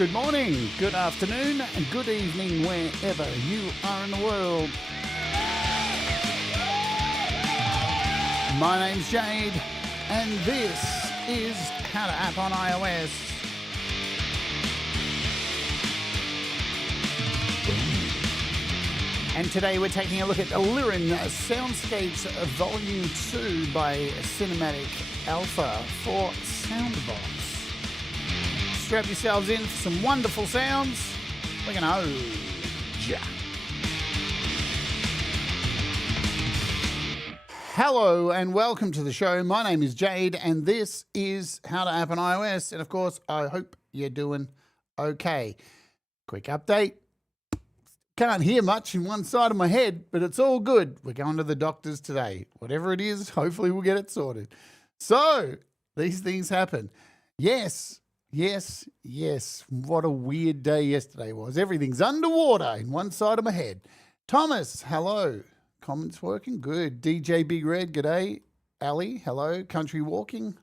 good morning, good afternoon, and good evening wherever you are in the world. My name's Jade, and this is How to App on iOS. And today we're taking a look at the Lyran Soundscapes V2 by Cinematic Alpha for SoundBox. Strap yourselves in for some wonderful sounds. We're going to Hello and welcome to the show. My name is Jade and this is How to App on iOS. And of course, I hope you're doing okay. Quick update. Can't hear much in one side of my head, but it's all good. We're going to the doctors today. Whatever it is, hopefully we'll get it sorted. So, these things happen. Yes. What a weird day yesterday was. Everything's underwater in one side of my head. Thomas, hello. Comments working? Good. DJ Big Red, g'day. Ali, hello. Country Walking,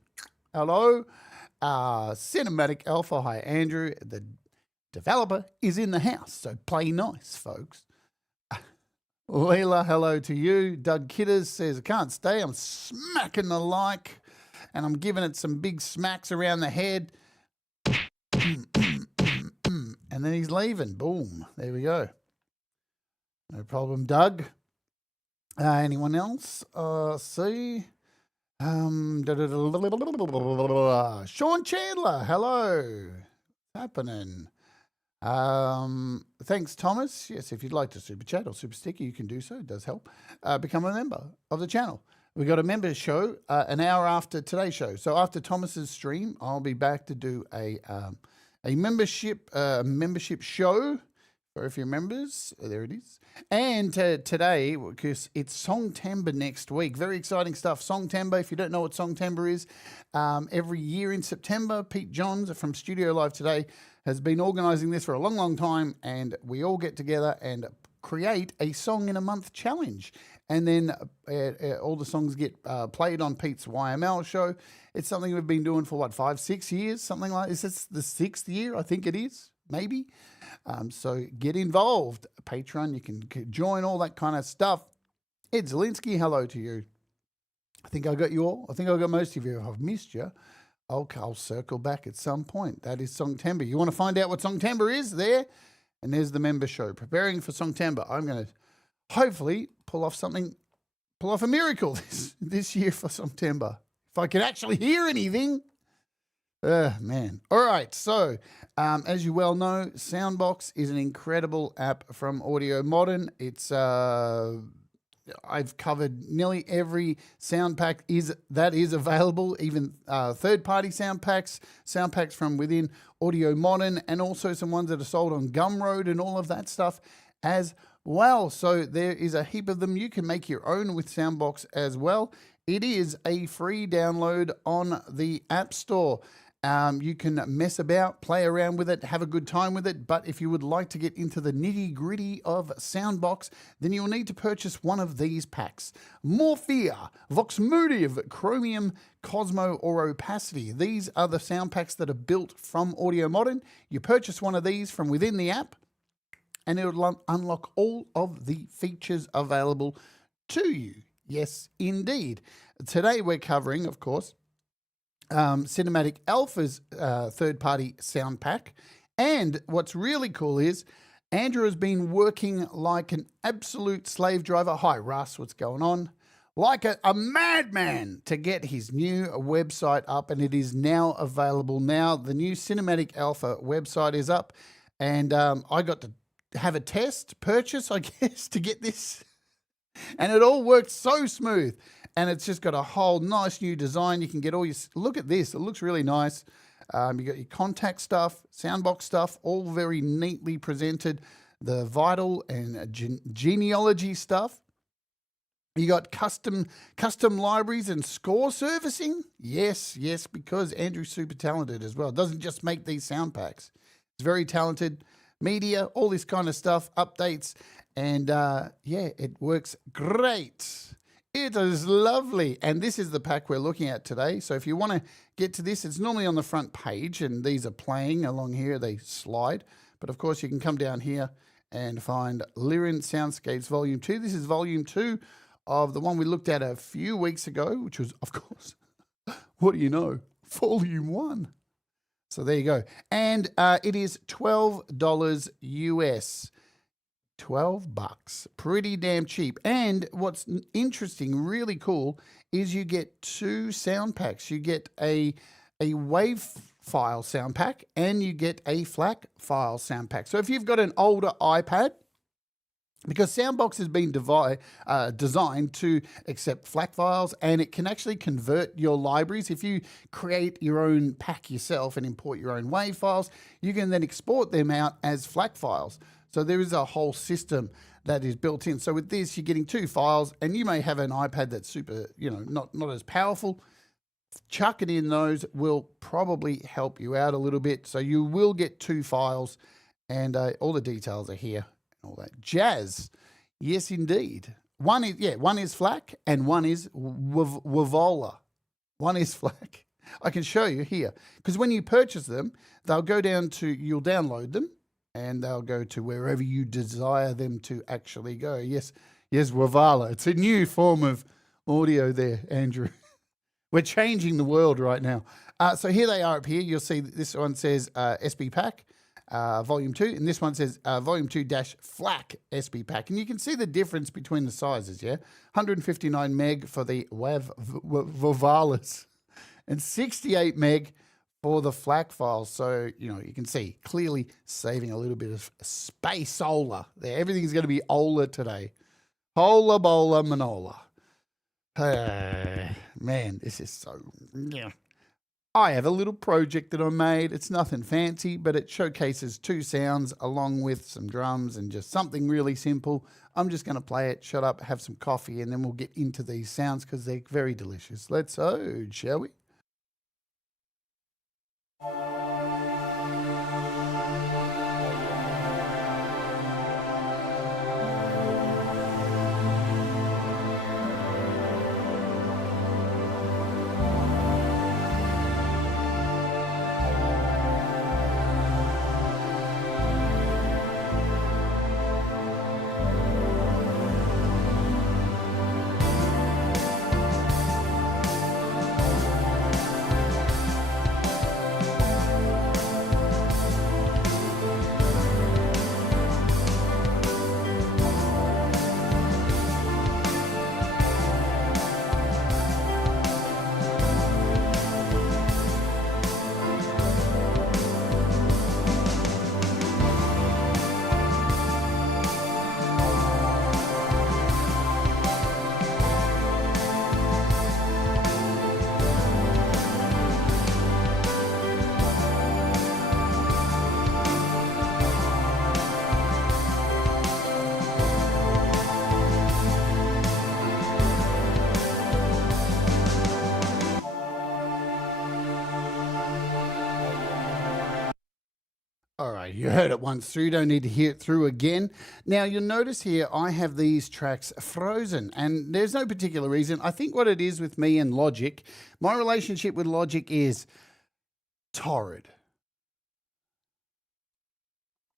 hello. Cinematic Alpha, hi. Andrew, the developer is in the house, so play nice, folks. Leela, hello to you. Doug Kidders says, I can't stay. I'm smacking the like, and I'm giving it some big smacks around the head. And then he's leaving. Boom. There we go. No problem, Doug. Anyone else? See? Sean Chandler, hello. What's happening? Thanks, Thomas. Yes, if you'd like to super chat or super sticker, you can do so. It does help. Become a member of the channel. We got a member show an hour after today's show. So after Thomas's stream, I'll be back to do a membership show for a few members. There it is. And today, because it's Songtember next week, very exciting stuff. Songtember, if you don't know what Songtember is, every year in September, Pete Johns from Studio Live Today has been organising this for a long, long time, and we all get together and create a song in a month challenge. And then all the songs get played on Pete's YML show. It's something we've been doing for, 5-6 years, something like this. It's the 6th year, I think it is, maybe. So get involved. Patreon, you can join, all that kind of stuff. Ed Zielinski, hello to you. I think I got you all. I think I got most of you. If I've missed you, I'll circle back at some point. That is Songtember. You want to find out what Songtember is? There. And there's the member show. Preparing for Songtember. I'm going to hopefully pull off a miracle this year for Songtember. If I can actually hear anything. Man. All right. So, as you well know, SoundBox is an incredible app from AudioModern. It's I've covered nearly every sound pack that is available, even third-party sound packs from within AudioModern, and also some ones that are sold on Gumroad and all of that stuff as well. So there is a heap of them. You can make your own with SoundBox as well. It is a free download on the App Store. You can mess about, play around with it, have a good time with it. But if you would like to get into the nitty-gritty of SoundBox, then you'll need to purchase one of these packs. Morphia, Voxmotive, Chromium, Cosmo, or Opacity. These are the sound packs that are built from AudioModern. You purchase one of these from within the app, and it will unlock all of the features available to you. Yes, indeed. Today we're covering, of course, Cinematic Alpha's third-party sound pack. And what's really cool is Andrew has been working like an absolute slave driver. Hi, Russ, what's going on? Like a madman to get his new website up, and it is now available now. The new Cinematic Alpha website is up, and I got to have a purchase, I guess, to get this. And it all worked so smooth. And it's just got a whole nice new design. You can get all your, look at this, it looks really nice. You got your contact stuff, SoundBox stuff, all very neatly presented. The vital and genealogy stuff. You got custom libraries and score servicing. Yes, because Andrew's super talented as well. Doesn't just make these sound packs. He's very talented. Media, all this kind of stuff, updates, and yeah, it works great. It is lovely. And this is the pack we're looking at today. So if you want to get to this, it's normally on the front page, and these are playing along here. They slide. But of course, you can come down here and find Lyran Soundscapes Volume 2. This is Volume 2 of the one we looked at a few weeks ago, which was, of course, what do you know, Volume 1. So there you go. And it is $12 US. $12. Pretty damn cheap. And what's interesting, really cool, is you get 2 sound packs. You get a WAV file sound pack and you get a FLAC file sound pack. So if you've got an older iPad, because SoundBox has been designed to accept FLAC files, and it can actually convert your libraries. If you create your own pack yourself and import your own WAV files, you can then export them out as FLAC files. So there is a whole system that is built in. So with this, you're getting 2 files, and you may have an iPad that's super, not as powerful. Chucking in those will probably help you out a little bit. So you will get 2 files, and all the details are here. All that jazz. Yes, indeed. One is FLAC and one is Wavola. One is FLAC. I can show you here, because when you purchase them, they'll go down to, you'll download them and they'll go to wherever you desire them to actually go. Yes, Wavala. It's a new form of audio there, Andrew. We're changing the world right now. So here they are up here. You'll see this one says SB Pack. Volume 2, and this one says Volume 2-FLAC SB Pack. And you can see the difference between the sizes, yeah? 159 meg for the Wavalas and 68 meg for the FLAC files. So, you can see clearly saving a little bit of space Ola there. Everything's going to be Ola today. Hola, bola, manola. Man, this is so... Yeah. I have a little project that I made. It's nothing fancy, but it showcases 2 sounds along with some drums and just something really simple. I'm just going to play it, shut up, have some coffee, and then we'll get into these sounds because they're very delicious. Let's ode, shall we? All right, you heard it once through, you don't need to hear it through again. Now, you'll notice here I have these tracks frozen, and there's no particular reason. I think what it is with me and Logic, my relationship with Logic is torrid.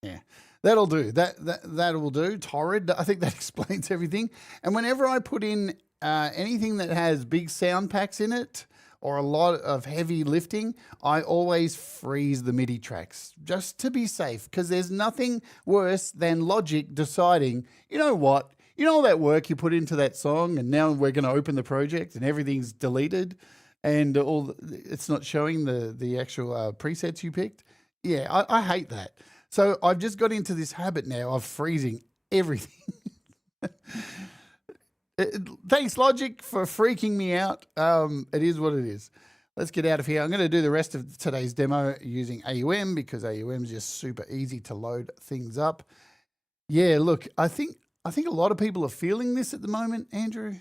Yeah, that'll do. That will do, torrid. I think that explains everything. And whenever I put in anything that has big sound packs in it, or a lot of heavy lifting, I always freeze the MIDI tracks just to be safe, because there's nothing worse than Logic deciding, you know what, all that work you put into that song, and now we're going to open the project and everything's deleted and it's not showing the actual presets you picked. Yeah, I hate that. So I've just got into this habit now of freezing everything. Thanks, Logic, for freaking me out. It is what it is. Let's get out of here. I'm going to do the rest of today's demo using AUM, because AUM is just super easy to load things up. Yeah, look, I think a lot of people are feeling this at the moment, Andrew.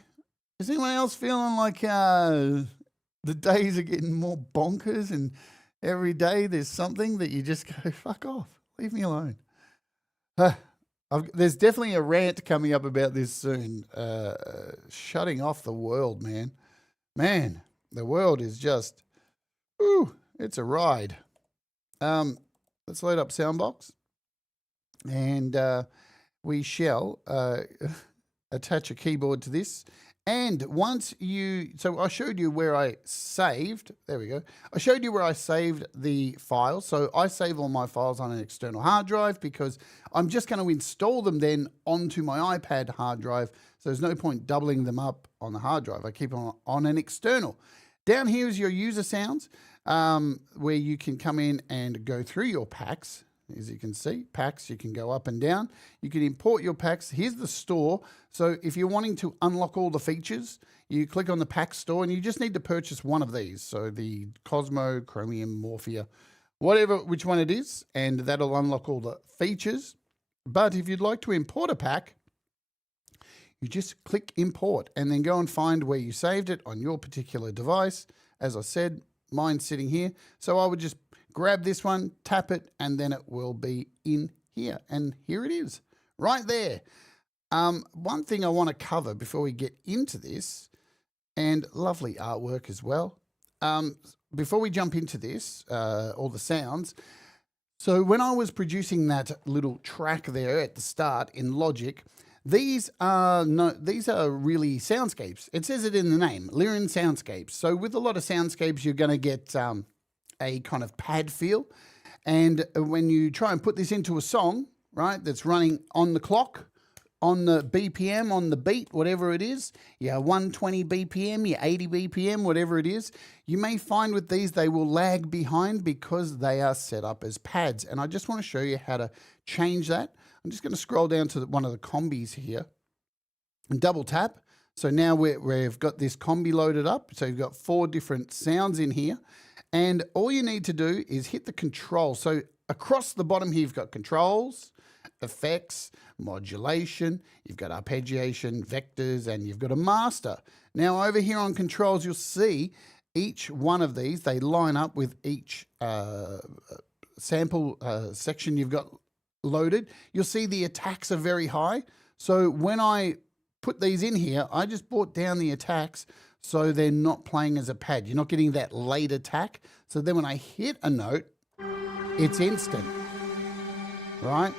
Is anyone else feeling like the days are getting more bonkers, and every day there's something that you just go, fuck off, leave me alone? There's definitely a rant coming up about this soon. Shutting off the world, man. Man, the world is just, ooh, it's a ride. Let's load up SoundBox. And we shall attach a keyboard to this. And once so I showed you where I saved, there we go. I showed you where I saved the files. So I save all my files on an external hard drive because I'm just going to install them then onto my iPad hard drive. So there's no point doubling them up on the hard drive. I keep them on an external. Down here is your user sounds, where you can come in and go through your packs. As you can see, packs, you can go up and down. You can import your packs. Here's the store. So if you're wanting to unlock all the features, you click on the pack store and you just need to purchase one of these. So the Cosmo, Chromium, Morphia, which one it is, and that'll unlock all the features. But if you'd like to import a pack, you just click import and then go and find where you saved it on your particular device. As I said, mine's sitting here. So I would just grab this one, tap it, and then it will be in here. And here it is, right there. One thing I want to cover before we get into this, and lovely artwork as well. Before we jump into this, all the sounds. So when I was producing that little track there at the start in Logic, these are really soundscapes. It says it in the name, Lyran Soundscapes. So with a lot of soundscapes, you're going to get a kind of pad feel. And when you try and put this into a song, right, that's running on the clock, on the BPM, on the beat, whatever it is, your 120 BPM, your 80 BPM, whatever it is, you may find with these they will lag behind because they are set up as pads. And I just want to show you how to change that. I'm just going to scroll down to one of the combis here and double tap. So now we've got this combi loaded up. So you've got 4 different sounds in here. And all you need to do is hit the control. So across the bottom here, you've got controls, effects, modulation, you've got arpeggiation, vectors, and you've got a master. Now over here on controls, you'll see each one of these, they line up with each sample section you've got loaded. You'll see the attacks are very high. So when I put these in here, I just brought down the attacks so they're not playing as a pad. You're not getting that late attack. So then when I hit a note, it's instant, right?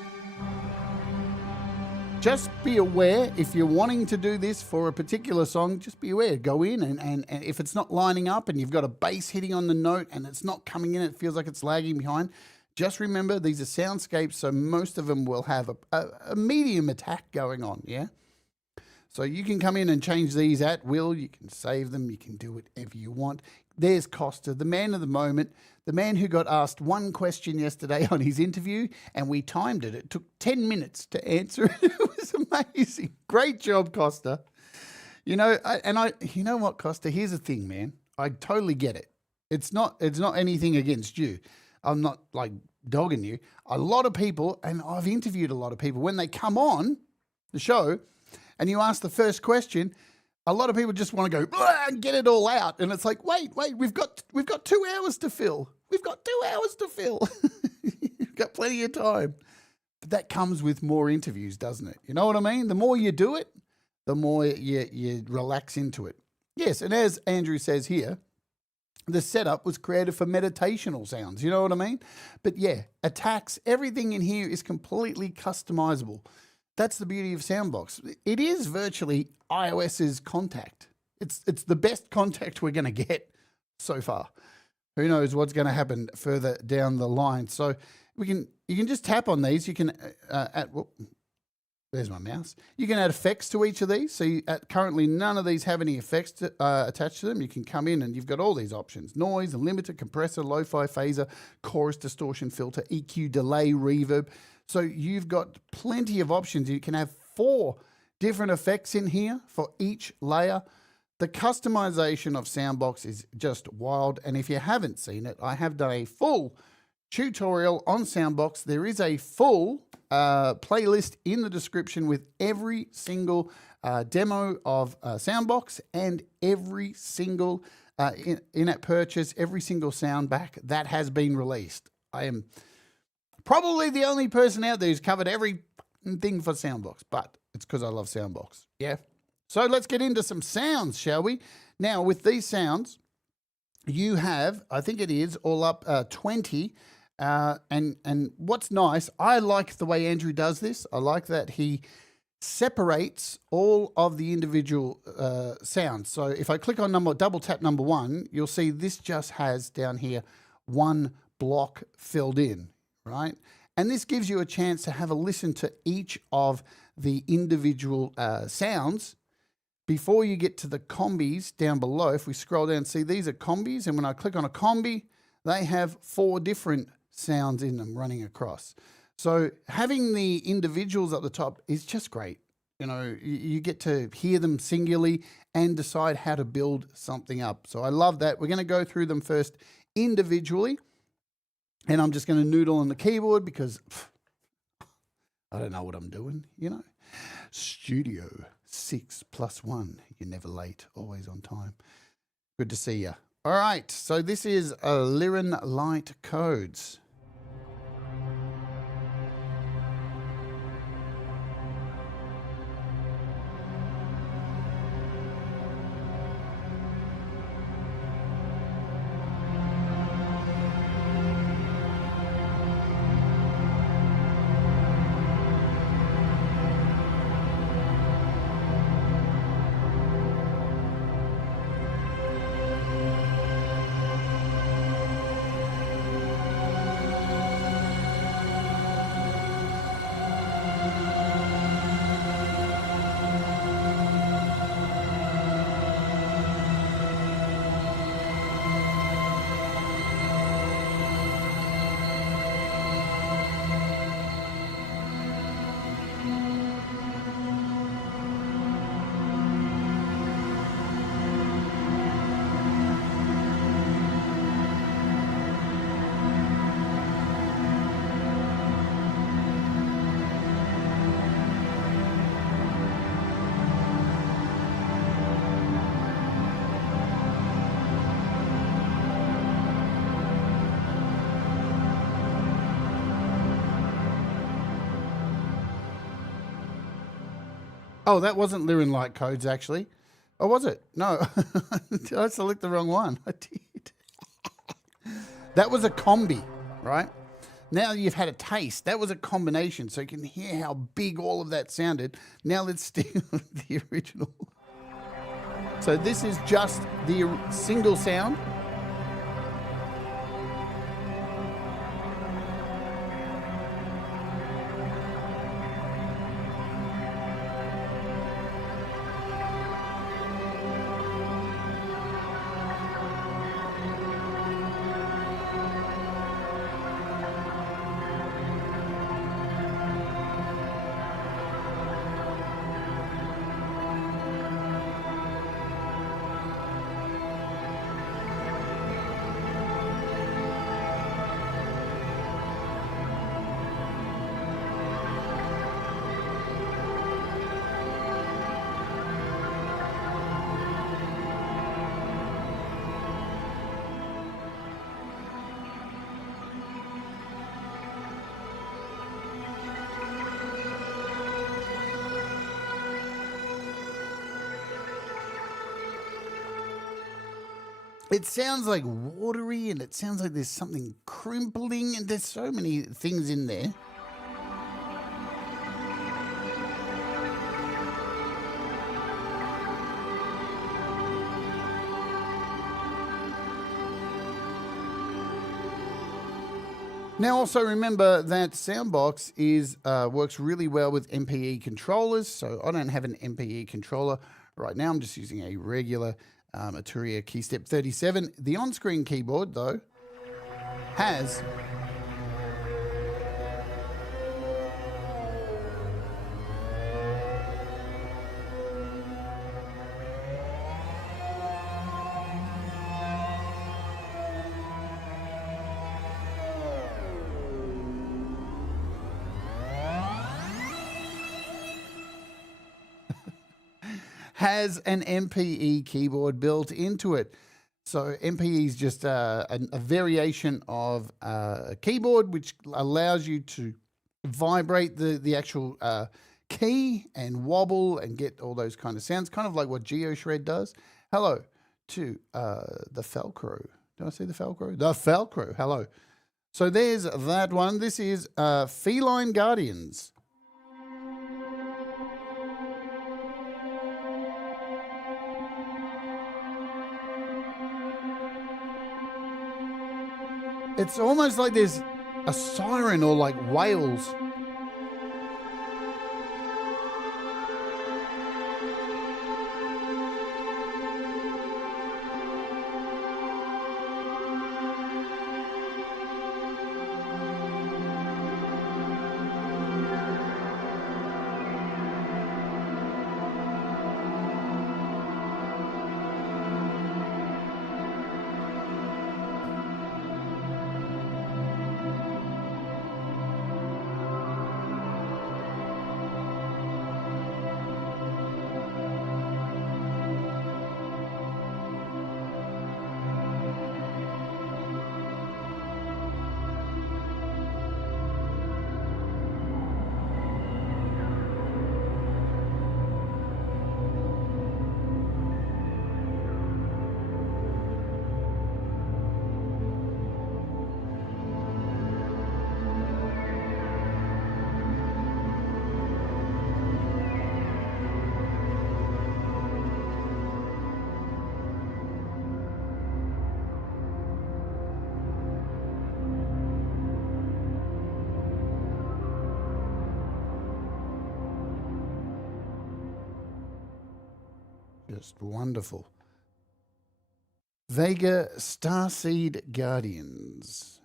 Just be aware, if you're wanting to do this for a particular song, just be aware. Go in and if it's not lining up and you've got a bass hitting on the note and it's not coming in, it feels like it's lagging behind, just remember these are soundscapes, so most of them will have a medium attack going on, yeah? So you can come in and change these at will. You can save them. You can do whatever you want. There's Costa, the man of the moment, the man who got asked one question yesterday on his interview, and we timed it. It took 10 minutes to answer it. It was amazing. Great job, Costa. You know, you know what, Costa? Here's the thing, man. I totally get it. It's not anything against you. I'm not like dogging you. A lot of people, and I've interviewed a lot of people, when they come on the show, and you ask the first question, a lot of people just want to go blah, and get it all out. And it's like, wait, we've got 2 hours to fill. We've got 2 hours to fill. You've got plenty of time. But that comes with more interviews, doesn't it? You know what I mean? The more you do it, the more you relax into it. Yes, and as Andrew says here, the setup was created for meditational sounds. You know what I mean? But yeah, attacks, everything in here is completely customizable. That's the beauty of SoundBox. It is virtually iOS's contact. It's the best contact we're going to get so far. Who knows what's going to happen further down the line. So you can just tap on these. You can there's my mouse. You can add effects to each of these. So currently none of these have any effects attached to them. You can come in and you've got all these options: noise, limiter, compressor, lo-fi, phaser, chorus, distortion, filter, EQ, delay, reverb. So you've got plenty of options. You can have 4 different effects in here for each layer. The customization of SoundBox is just wild. And if you haven't seen it, I have done a full tutorial on SoundBox. There is a full playlist in the description with every single demo of SoundBox and every single in-app purchase, every single sound back that has been released. I am probably the only person out there who's covered every thing for SoundBox, but it's because I love SoundBox. Yeah. So let's get into some sounds, shall we? Now, with these sounds, you have, I think it is, all up 20. And what's nice, I like the way Andrew does this. I like that he separates all of the individual sounds. So if I click on double tap number 1, you'll see this just has down here one block filled in, right? And this gives you a chance to have a listen to each of the individual sounds before you get to the combis down below. If we scroll down, see these are combis, and when I click on a combi, they have 4 different sounds in them running across. So having the individuals at the top is just great. You know, you get to hear them singularly and decide how to build something up. So I love that. We're going to go through them first individually, and I'm just going to noodle on the keyboard because I don't know what I'm doing, you know. Studio 6+1. You're never late, always on time. Good to see you. All right, so this is Lyran Light Codes. Oh, that wasn't Lyran Light Codes, actually. Oh, was it? No. I selected the wrong one. I did. That was a combi, right? Now you've had a taste. That was a combination, so you can hear how big all of that sounded. Now let's stick with the original. So this is just the single sound. It sounds like watery, and it sounds like there's something crimpling, and there's so many things in there. Now, also remember that SoundBox is works really well with MPE controllers. So I don't have an MPE controller right now. I'm just using a regular Arturia KeyStep 37. The on-screen keyboard, though, has an MPE keyboard built into it. So MPE is just a variation of a keyboard which allows you to vibrate the actual key and wobble and get all those kind of sounds, kind of like what GeoShred does. Hello to the Velcro. Did I say the Velcro? The Velcro. Hello. So there's that one. This is Feline Guardians. It's almost like there's a siren or like whales. Just wonderful. Vega Starseed Guardians.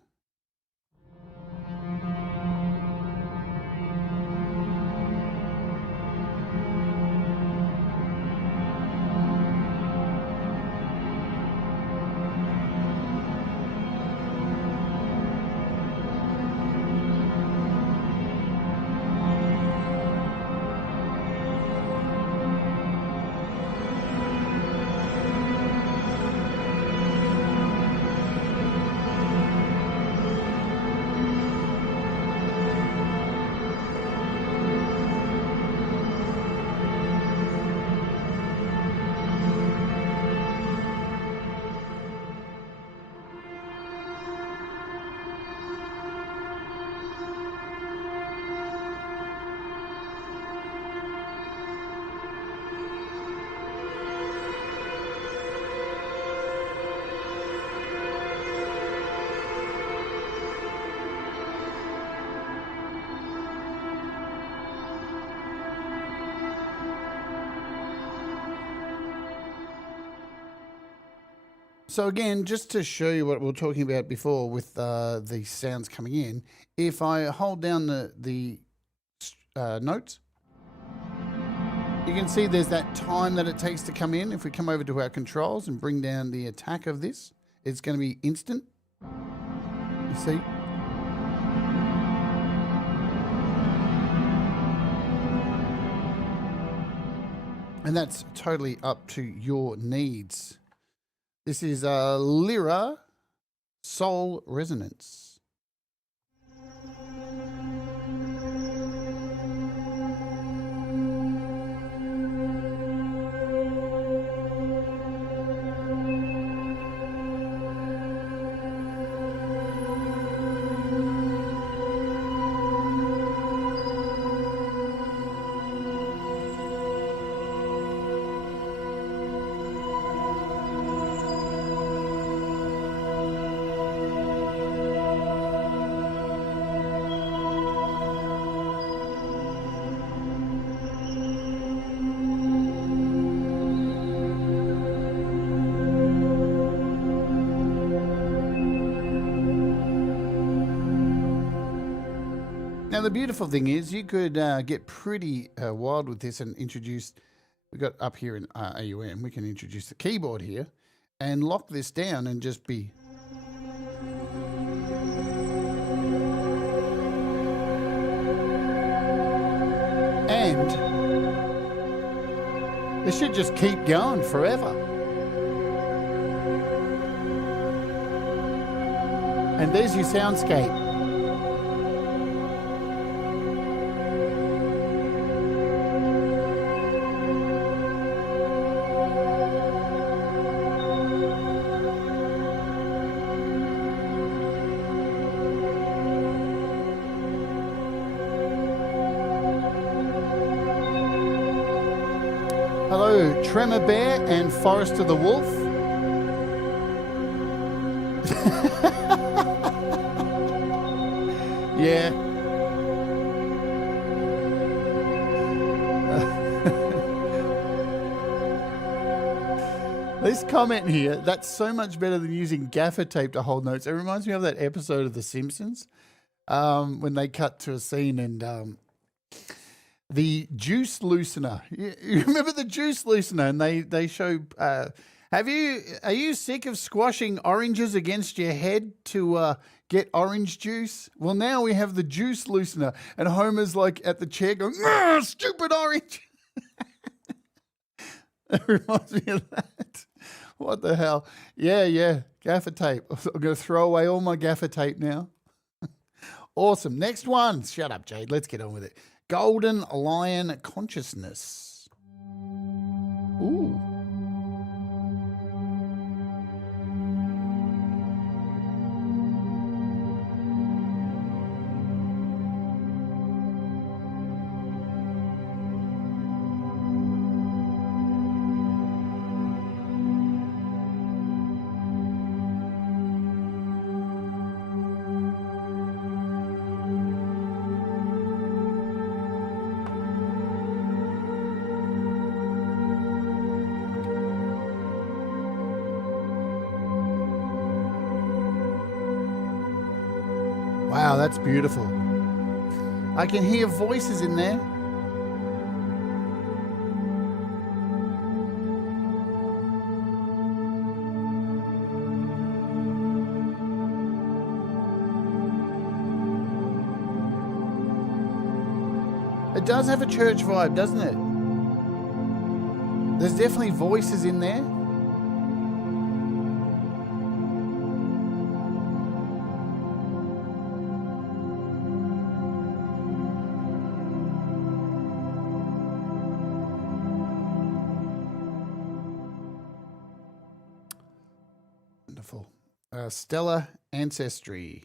So again, just to show you what we were talking about before with the sounds coming in, if I hold down the notes, you can see there's that time that it takes to come in. If we come over to our controls and bring down the attack of this, it's going to be instant. You see? And that's totally up to your needs. This is Lyran Soul Resonance. Now, the beautiful thing is you could get pretty wild with this and introduce, we've got up here in AUM, we can introduce the keyboard here and lock this down and just be. And this should just keep going forever. And there's your soundscape. Hello, Tremor Bear and Forest of the Wolf. Yeah. This comment here, that's so much better than using gaffer tape to hold notes. It reminds me of that episode of The Simpsons when they cut to a scene and the juice loosener. You remember the juice loosener? And they show, are you sick of squashing oranges against your head to get orange juice? Well, now we have the juice loosener. And Homer's like at the chair going, stupid orange. That reminds me of that. What the hell? Yeah. Gaffer tape. I'm going to throw away all my gaffer tape now. Awesome. Next one. Shut up, Jade. Let's get on with it. Golden Lion Consciousness. Ooh. Wow, that's beautiful. I can hear voices in there. It does have a church vibe, doesn't it? There's definitely voices in there. Wonderful. Stellar Ancestry.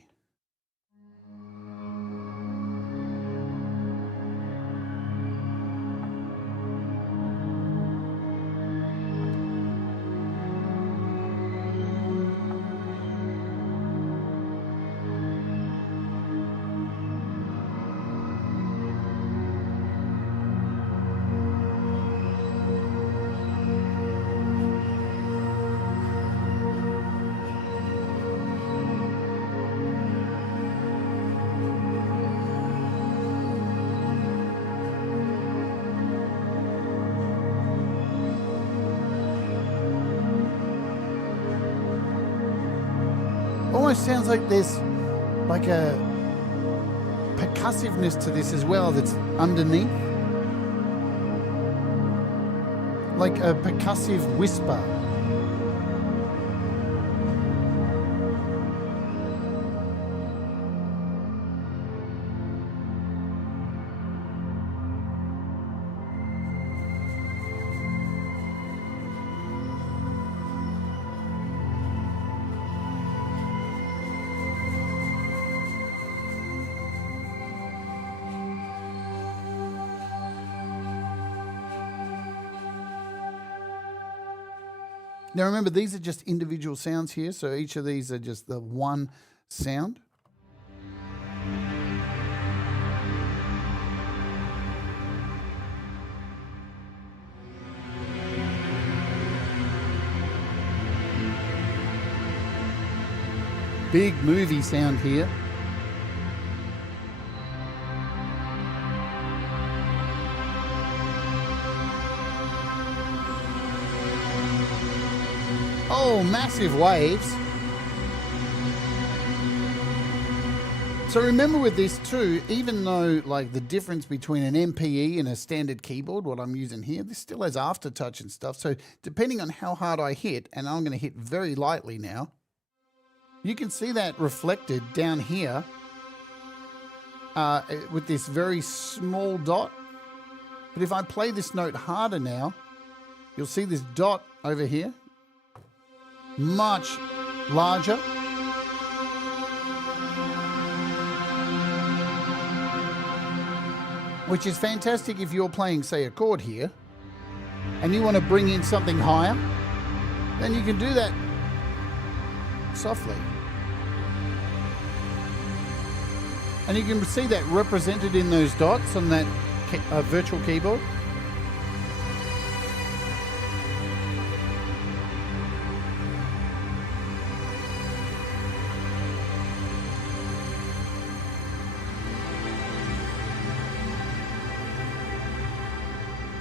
Almost sounds like there's like a percussiveness to this as well that's underneath. Like a percussive whisper. Now remember, these are just individual sounds here, so each of these are just the one sound. Big movie sound here. Oh, massive waves. So remember with this too, even though like the difference between an MPE and a standard keyboard, what I'm using here, this still has aftertouch and stuff. So depending on how hard I hit, and I'm going to hit very lightly now, you can see that reflected down here with this very small dot. But if I play this note harder now, you'll see this dot over here. Much larger. Which is fantastic if you're playing, say, a chord here. and you want to bring in something higher, then you can do that softly. And you can see that represented in those dots on that virtual keyboard.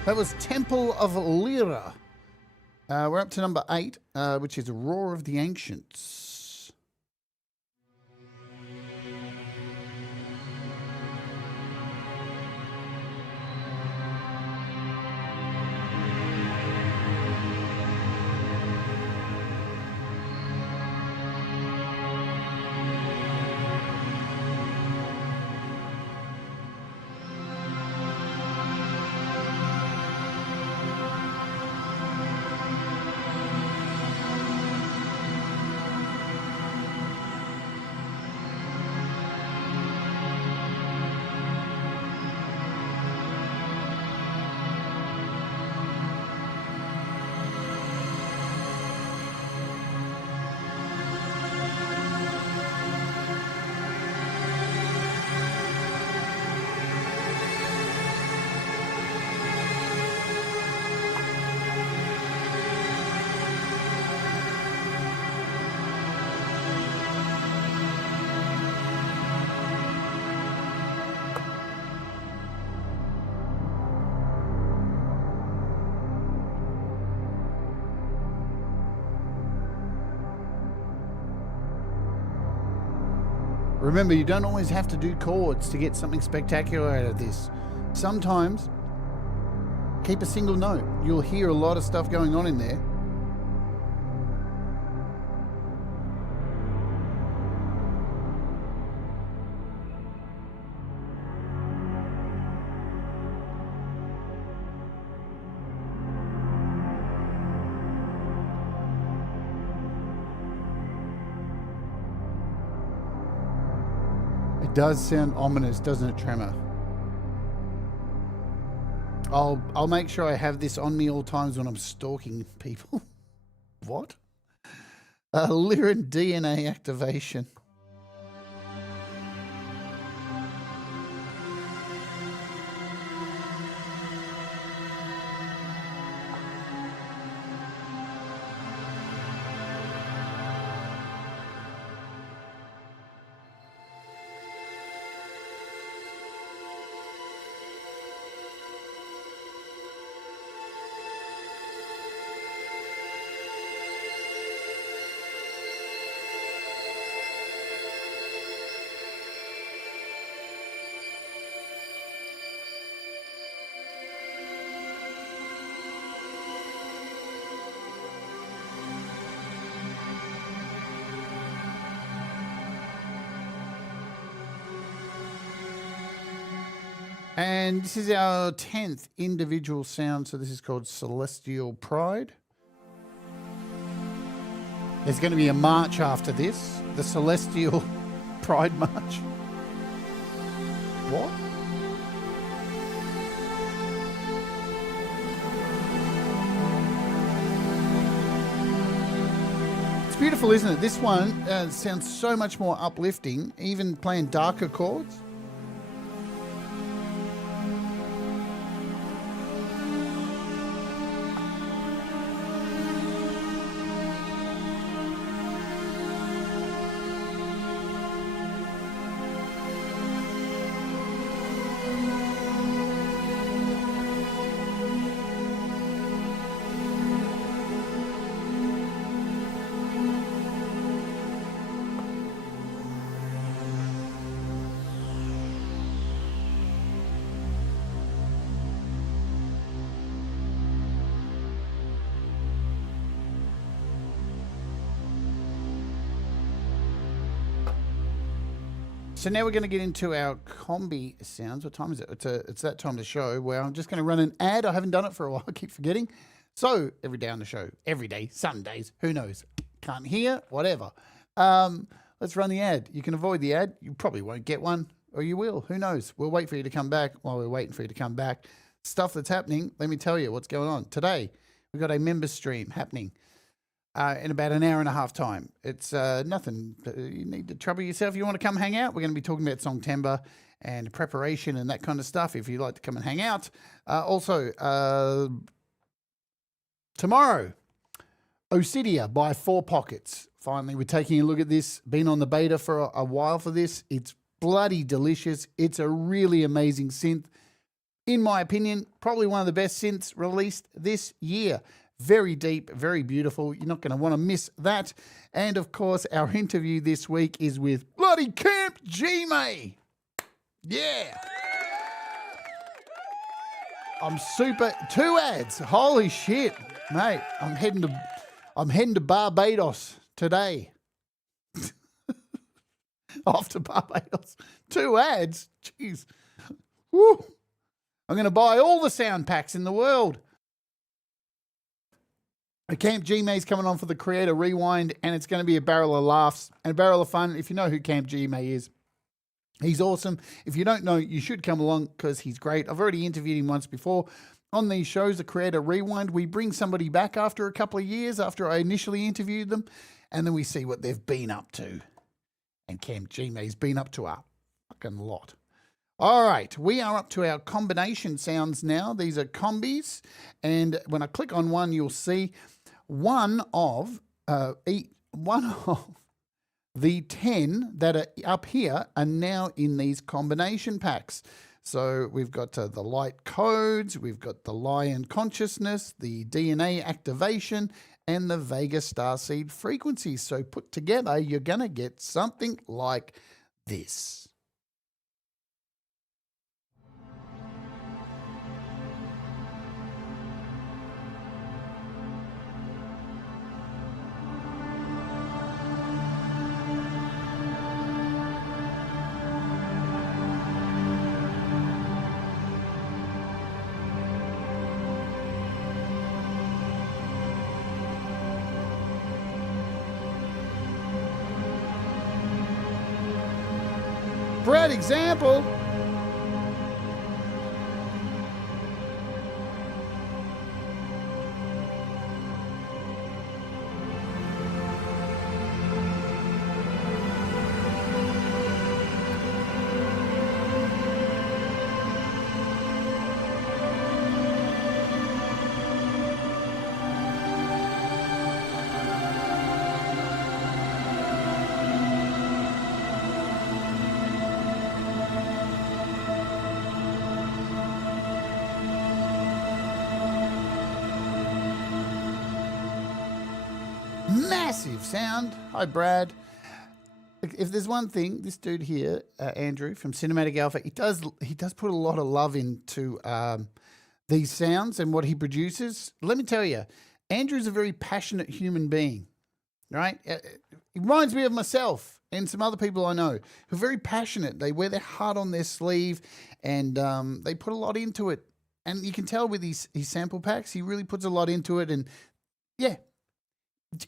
That was Temple of Lyra. We're up to number 8, which is Roar of the Ancients. Remember, you don't always have to do chords to get something spectacular out of this. Sometimes, keep a single note. You'll hear a lot of stuff going on in there. It does sound ominous, doesn't it, Tremor? I'll make sure I have this on me all times when I'm stalking people. What? Lyran DNA activation. And this is our 10th individual sound, so this is called Celestial Pride. There's going to be a march after this, the Celestial Pride March. What? It's beautiful, isn't it? This one sounds so much more uplifting, even playing darker chords. So now we're going to get into our combi sounds. What time is it? It's that time of the show where I'm just going to run an ad. I haven't done it for a while. I keep forgetting. So every day on the show, every day, some days, who knows? Can't hear, whatever. Let's run the ad. You can avoid the ad. You probably won't get one, or you will. Who knows? We'll wait for you to come back while we're waiting for you to come back. stuff that's happening, let me tell you what's going on. Today, we've got a member stream happening in about an hour and a half time. It's nothing. You need to trouble yourself. You want to come hang out? We're going to be talking about Songtember and preparation and that kind of stuff if you'd like to come and hang out. Also, tomorrow, Osidia by 4 Pockets. Finally, we're taking a look at this. Been on the beta for a while for this. It's bloody delicious. It's a really amazing synth. In my opinion, probably one of the best synths released this year. Very deep, very beautiful. You're not going to want to miss that. And, of course, our interview this week is with bloody Camp G-May. Yeah. I'm super... 2 ads. Holy shit. Mate, I'm heading to Barbados today. Off to Barbados. 2 ads. Jeez. Woo. I'm going to buy all the sound packs in the world. Camp G-May's coming on for the Creator Rewind, and it's going to be a barrel of laughs and a barrel of fun. If you know who Camp G-May is, he's awesome. If you don't know, you should come along because he's great. I've already interviewed him once before. On these shows, the Creator Rewind, we bring somebody back after a couple of years after I initially interviewed them, and then we see what they've been up to. And Camp G-May's been up to a fucking lot. All right, we are up to our combination sounds now. These are combis, and when I click on one, you'll see one of the 10 that are up here are now in these combination packs. So we've got the light codes, we've got the Lyran consciousness, the DNA activation, and the Vega starseed frequency. So put together, you're going to get something like this. Great example. Massive sound. Hi, Brad. If there's one thing, this dude here, Andrew from Cinematic Alpha, he does put a lot of love into these sounds and what he produces. Let me tell you, Andrew's a very passionate human being, right? He reminds me of myself and some other people I know who are very passionate. They wear their heart on their sleeve, and they put a lot into it. And you can tell with his sample packs, he really puts a lot into it. And yeah,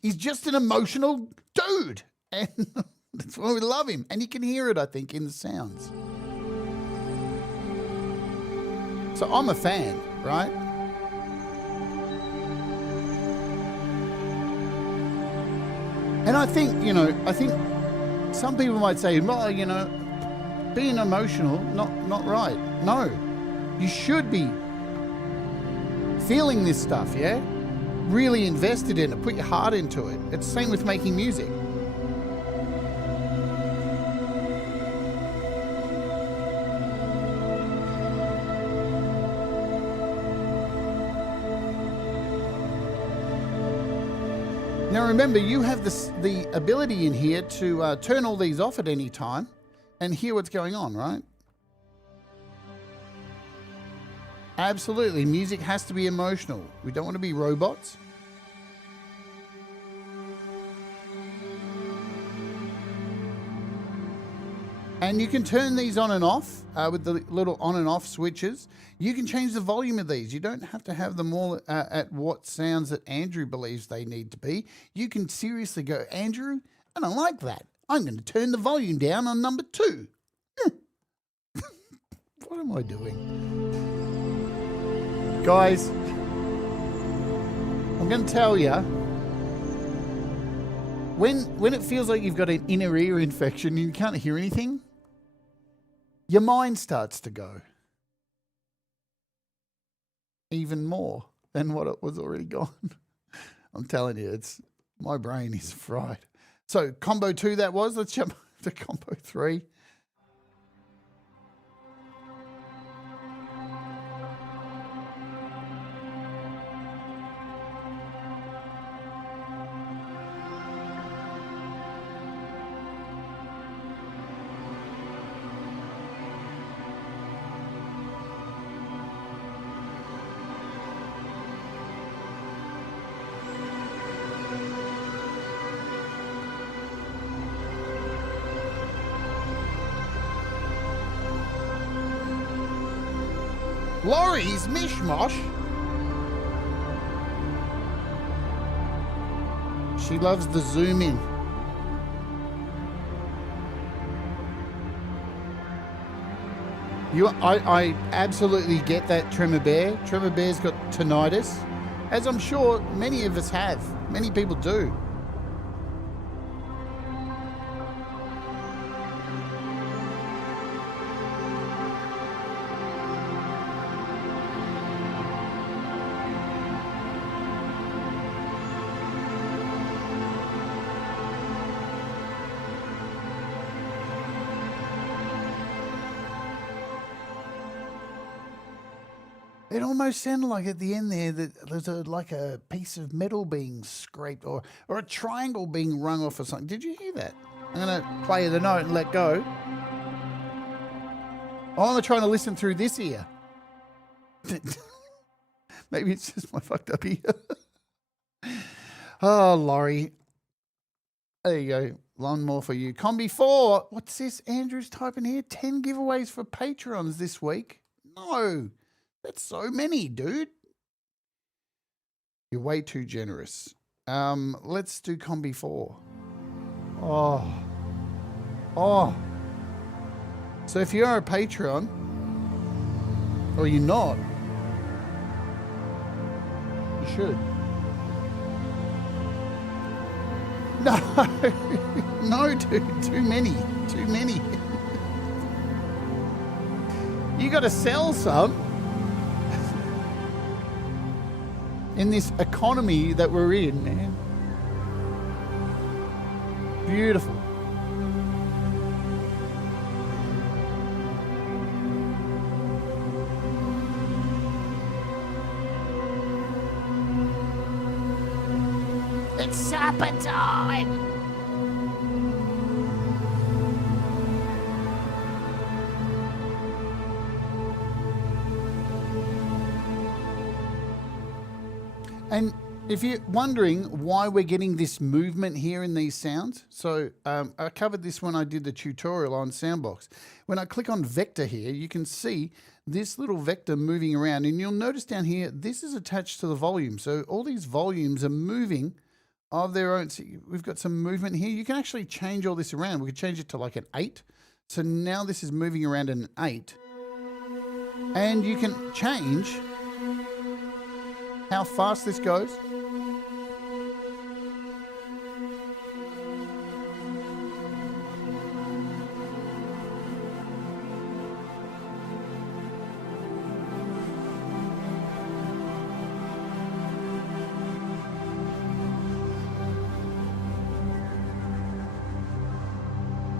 he's just an emotional dude, and that's why we love him. And you can hear it, I think, in the sounds. So I'm a fan, right? And I think, some people might say, well, being emotional, not right. No, you should be feeling this stuff, yeah? Really invested in it, put your heart into it. It's the same with making music. Now remember, you have the ability in here to turn all these off at any time and hear what's going on, right? Absolutely, music has to be emotional. We don't want to be robots. And you can turn these on and off with the little on and off switches. You can change the volume of these. You don't have to have them all at what sounds that Andrew believes they need to be. You can seriously go, Andrew, I don't like that. I'm going to turn the volume down on number 2. What am I doing? Guys, I'm going to tell you, when it feels like you've got an inner ear infection and you can't hear anything, your mind starts to go even more than what it was already gone. I'm telling you, my brain is fried. So combo 2 that was. Let's jump to combo 3. Laurie's mishmash. She loves the zoom in. I absolutely get that, Tremor Bear. Tremor Bear's got tinnitus, as I'm sure many of us have. Many people do. It almost sounded like at the end there that there's like a piece of metal being scraped or a triangle being rung off or something. Did you hear that? I'm going to play the note and let go. I'm trying to listen through this ear. Maybe it's just my fucked up ear. Oh, Laurie. There you go. One more for you. Combi 4. What's this? Andrew's typing here. 10 giveaways for Patreons this week. No. That's so many, dude. You're way too generous. Let's do Combi 4. Oh. So if you're a Patreon, or you're not, you should. No, no, dude, too many. You got to sell some. In this economy that we're in, man. Beautiful. It's supper time. And if you're wondering why we're getting this movement here in these sounds, so I covered this when I did the tutorial on SoundBox. When I click on vector here, you can see this little vector moving around, and you'll notice down here, this is attached to the volume. So all these volumes are moving of their own. So we've got some movement here. You can actually change all this around. We could change it to like an 8. So now this is moving around in an 8. And you can change how fast this goes.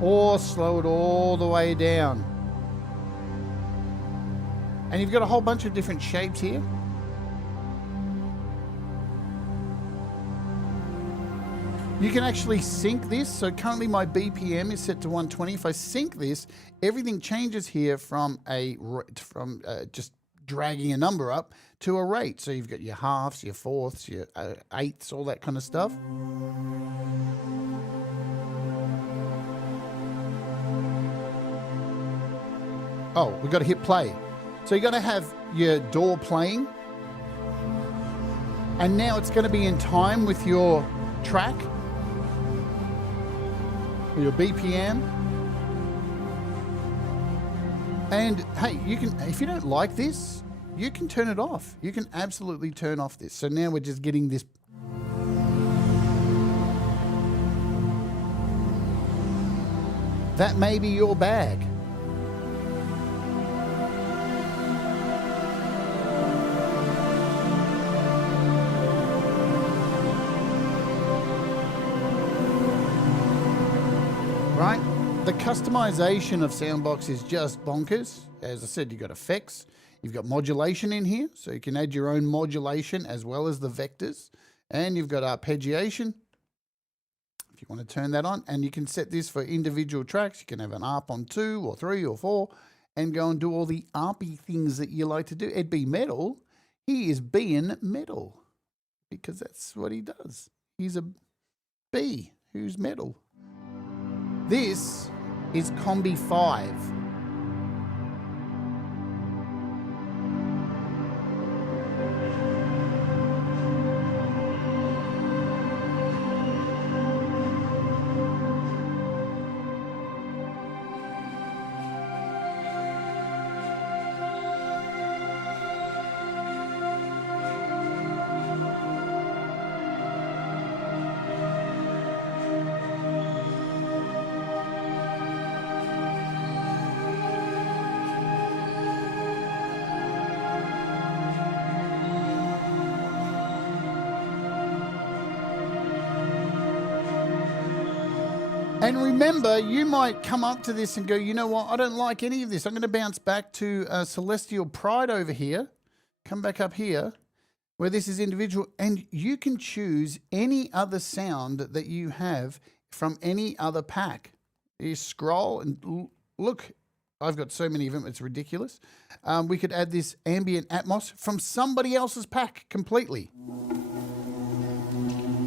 Or slow it all the way down. And you've got a whole bunch of different shapes here. You can actually sync this. So currently my BPM is set to 120. If I sync this, everything changes here from just dragging a number up to a rate. So you've got your halves, your fourths, your eighths, all that kind of stuff. Oh, we've got to hit play. So you got to have your DAW playing. And now it's going to be in time with your track, your BPM. And hey, you can, if you don't like this, you can turn it off. You can absolutely turn off this. So now we're just getting this. That may be your bag. Right? The customization of SoundBox is just bonkers. As I said, you've got effects, you've got modulation in here, so you can add your own modulation as well as the vectors, and you've got arpeggiation, if you want to turn that on, and you can set this for individual tracks. You can have an ARP on 2 or 3 or 4 and go and do all the ARPy things that you like to do. Ed B Metal, he is being metal because that's what he does. He's a bee who's metal. This is Combi 5. And remember, you might come up to this and go, you know what, I don't like any of this. I'm going to bounce back to Celestial Pride over here. Come back up here, where this is individual. And you can choose any other sound that you have from any other pack. You scroll and look. I've got so many of them, it's ridiculous. We could add this ambient atmos from somebody else's pack completely.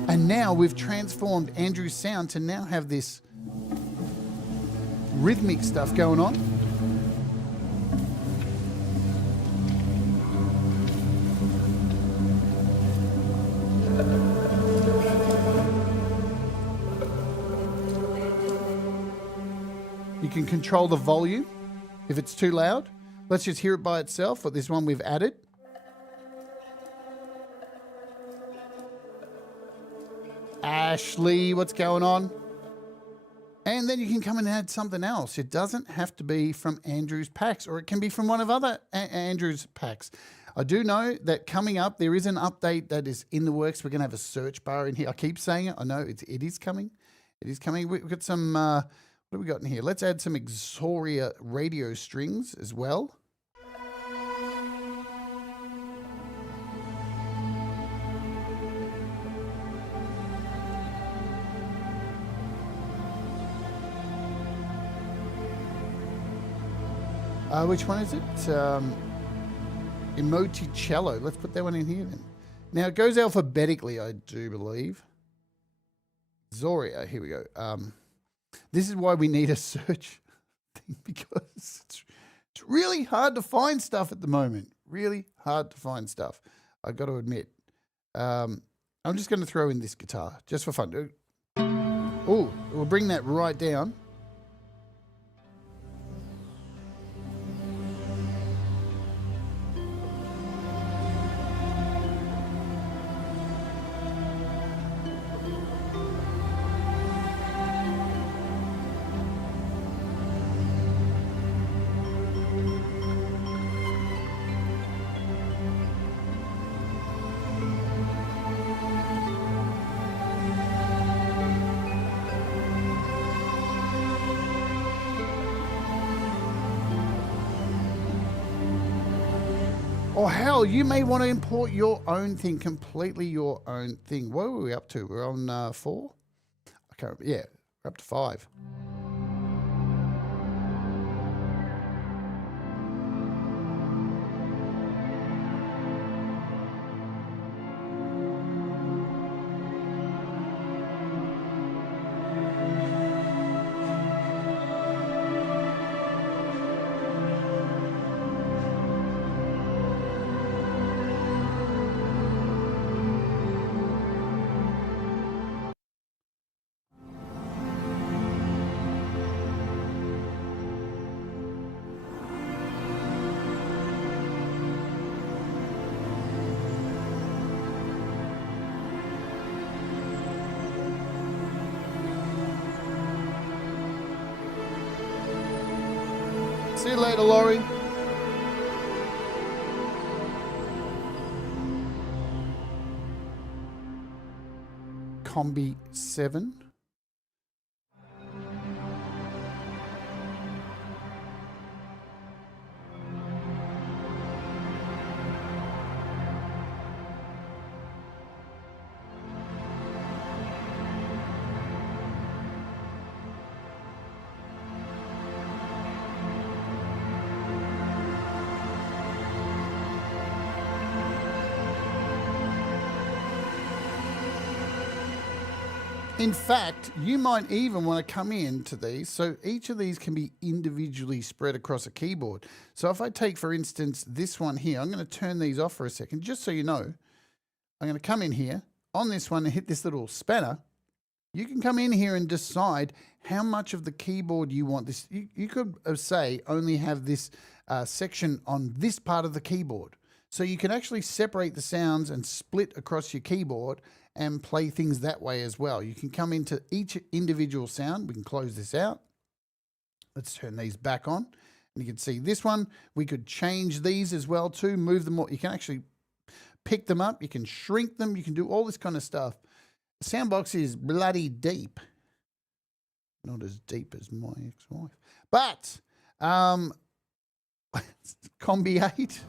And now we've transformed Andrew's sound to now have this rhythmic stuff going on. You can control the volume if it's too loud. Let's just hear it by itself, or this one we've added. Ashley, what's going on? And then you can come and add something else. It doesn't have to be from Andrew's packs, or it can be from one of other Andrew's packs. I do know that coming up, there is an update that is in the works. We're going to have a search bar in here. I keep saying it. I know it is coming. It is coming. We've got some, what have we got in here? Let's add some Exoria radio strings as well. Which one is it? Emoticello. Let's put that one in here then. Now it goes alphabetically, I do believe. Zoria, here we go. This is why we need a search thing, because it's really hard to find stuff at the moment. Really hard to find stuff, I've got to admit. I'm just going to throw in this guitar, just for fun. Oh, we'll bring that right down. Or hell, you may want to import your own thing, completely your own thing. What were we up to? We're on 4? I can't remember. Yeah, we're up to 5. later, Laurie. Combi 7. In fact, you might even want to come into these. So each of these can be individually spread across a keyboard. So if I take, for instance, this one here, I'm going to turn these off for a second, just so you know. I'm going to come in here on this one and hit this little spanner. You can come in here and decide how much of the keyboard you want this. You could say only have this section on this part of the keyboard. So you can actually separate the sounds and split across your keyboard and play things that way as well. You can come into each individual sound. We can close this out. Let's turn these back on. And you can see this one. We could change these as well too, move them more. You can actually pick them up. You can shrink them. You can do all this kind of stuff. The SoundBox is bloody deep. Not as deep as my ex-wife. But Combi 8.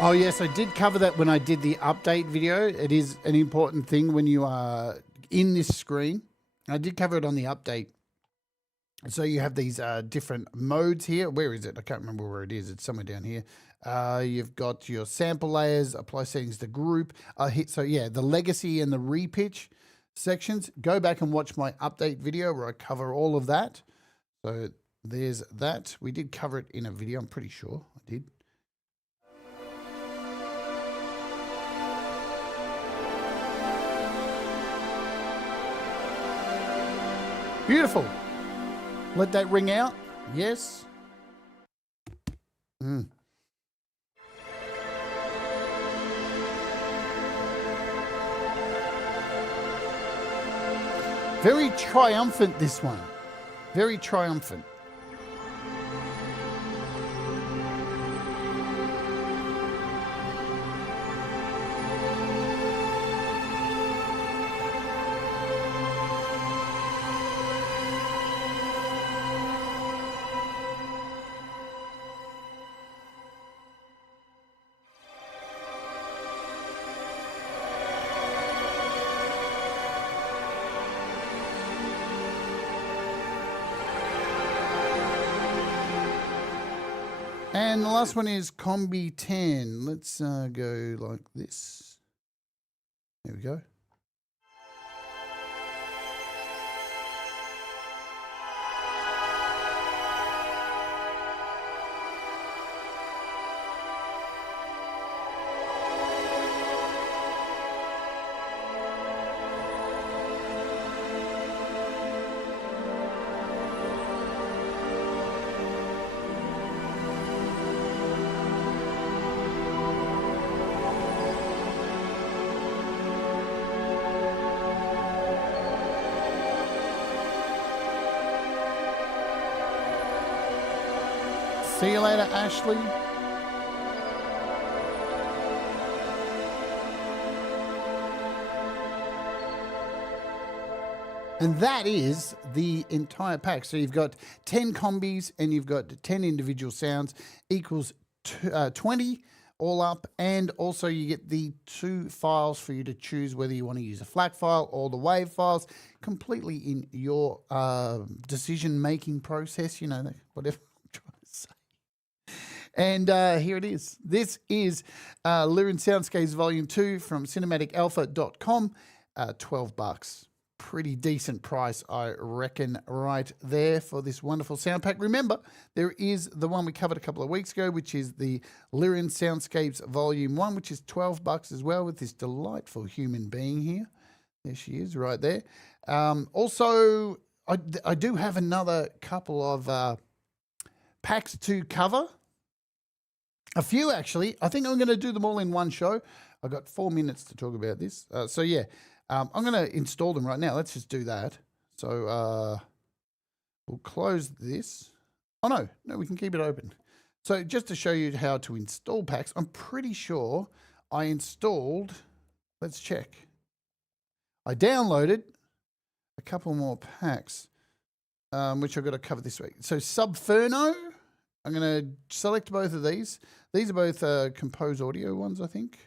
Oh, yes, I did cover that when I did the update video. It is an important thing when you are in this screen. I did cover it on the update. So you have these different modes here. Where is it? I can't remember where it is. It's somewhere down here. You've got your sample layers, apply settings to group. So, yeah, the legacy and the repitch sections. Go back and watch my update video where I cover all of that. So there's that. We did cover it in a video. I'm pretty sure I did. Beautiful. Let that ring out. Yes. Very triumphant, this one. Very triumphant. And the last one is Combi 10. Let's go like this. There we go. See you later, Ashley. And that is the entire pack. So you've got 10 combis and you've got 10 individual sounds equals 20 all up. And also you get the 2 files for you to choose whether you want to use a FLAC file or the WAV files, completely in your decision-making process, you know, whatever I'm trying to say. And here it is. This is Lyran Soundscapes Volume 2 from cinematicalpha.com, $12. pretty decent price, I reckon, right there for this wonderful sound pack. Remember, there is the one we covered a couple of weeks ago, which is the Lyran Soundscapes Volume 1, which is $12 as well, with this delightful human being here. There she is right there. Also, I do have another couple of packs to cover. A few, actually. I think I'm going to do them all in one show. I've got 4 minutes to talk about this. So, yeah, I'm going to install them right now. Let's just do that. So, we'll close this. Oh, no, we can keep it open. So, just to show you how to install packs, I'm pretty sure I installed, let's check. I downloaded a couple more packs, which I've got to cover this week. So, Subferno, I'm going to select both of these. These are both Kompose audio ones, I think.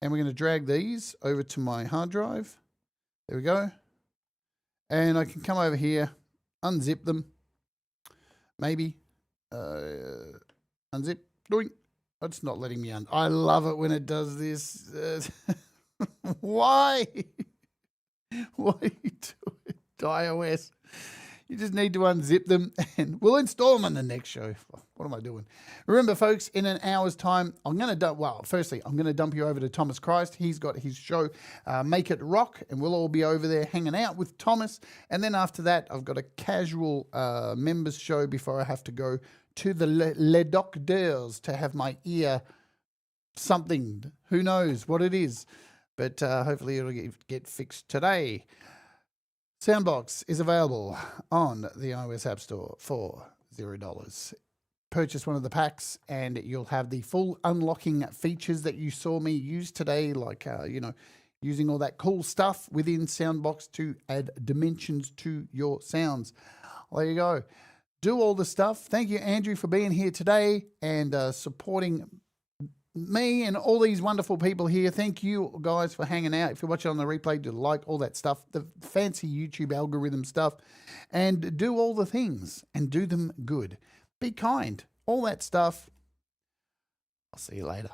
And we're going to drag these over to my hard drive. There we go. And I can come over here, unzip them. Maybe. Unzip. Doing. It's not letting me I love it when it does this. Why? Why do you do it? iOS. You just need to unzip them and we'll install them on the next show. What am I doing? Remember, folks, in an hour's time, I'm going to dump, well, firstly, I'm going to dump you over to Thomas Christ. He's got his show, Make It Rock, and we'll all be over there hanging out with Thomas. And then after that, I've got a casual members show before I have to go to the Le Docteurs to have my ear something. Who knows what it is? But hopefully it'll get fixed today. SoundBox is available on the iOS App Store for $0. Purchase one of the packs and you'll have the full unlocking features that you saw me use today, like, using all that cool stuff within SoundBox to add dimensions to your sounds. There you go. Do all the stuff. Thank you, Andrew, for being here today and supporting me and all these wonderful people here. Thank you guys for hanging out. If you're watching on the replay, do like all that stuff, the fancy YouTube algorithm stuff, and do all the things and do them good. Be kind, all that stuff. I'll see you later.